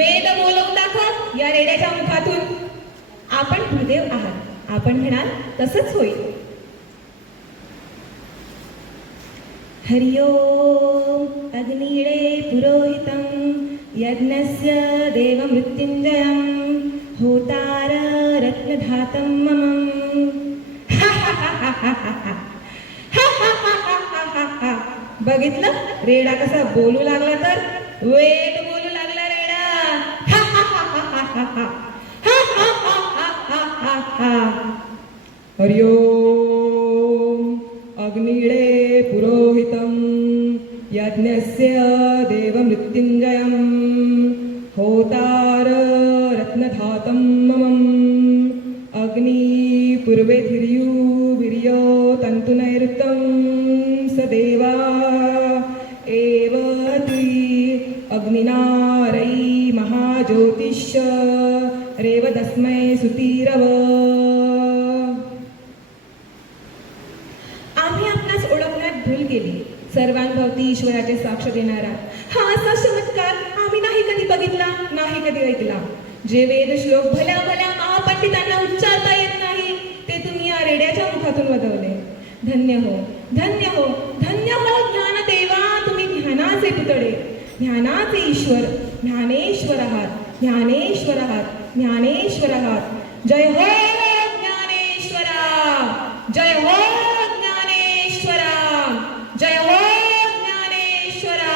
वेद बोलवून दाखव या रेड्याच्या मुखातून. आपण भूदेव आहात, आपण म्हणाल तसंच होईल. हरि ओम अग्निडे पुरोहितं यज्ञस्य देवमृत्युंजयं होतार रत्नधातं मम. बघितलं रेडा कसा बोलू लागला तर. वेद बोलू लागला रेडा. हरि ओम अग्निडे पुरोहितं यज्ञस्य देवमृत्युंजयं होतार रत्नधातं मम. अग्नि पूर्वेधिर्यु वीर्यो तन्तुनैरुतं सदेवा एवति अग्निनारै महाज्योतिष रेवदस्मै सुतीरव. आम्ही आपणास ओळखण्यात भूल केली. सर्वांभवती ईश्वराचे साक्ष देणारा हा असा चमत्कार आम्ही नाही कधी बघितला, नाही कधी ऐकला. जे वेद श्लोक भल्या भल्या महापंडितांना उच्चारता येत नाही ते तुम्ही या रेड्याच्या मुखातून वदवले. धन्य हो, धन्य हो, धन्य हो ज्ञानदेवा. तुम्ही ज्ञानाचे पुतळे, ज्ञानाचे ईश्वर, ज्ञानेश्वर आहात, ज्ञानेश्वर आहात, ज्ञानेश्वर आहात. जय हो ज्ञानेश्वरा, जय हो ज्ञानेश्वरा, जय हो ज्ञानेश्वरा.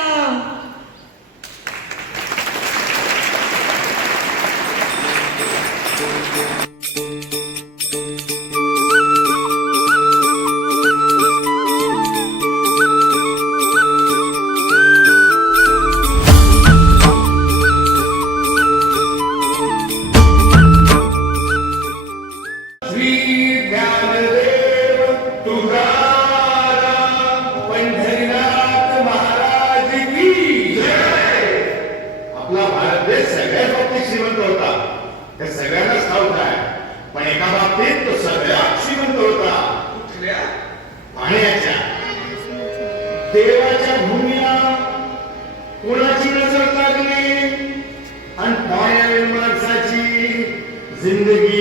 देवाच्या भूमीला कोणाची नजर लागली आणि पाण्यातील माणसाची जिंदगी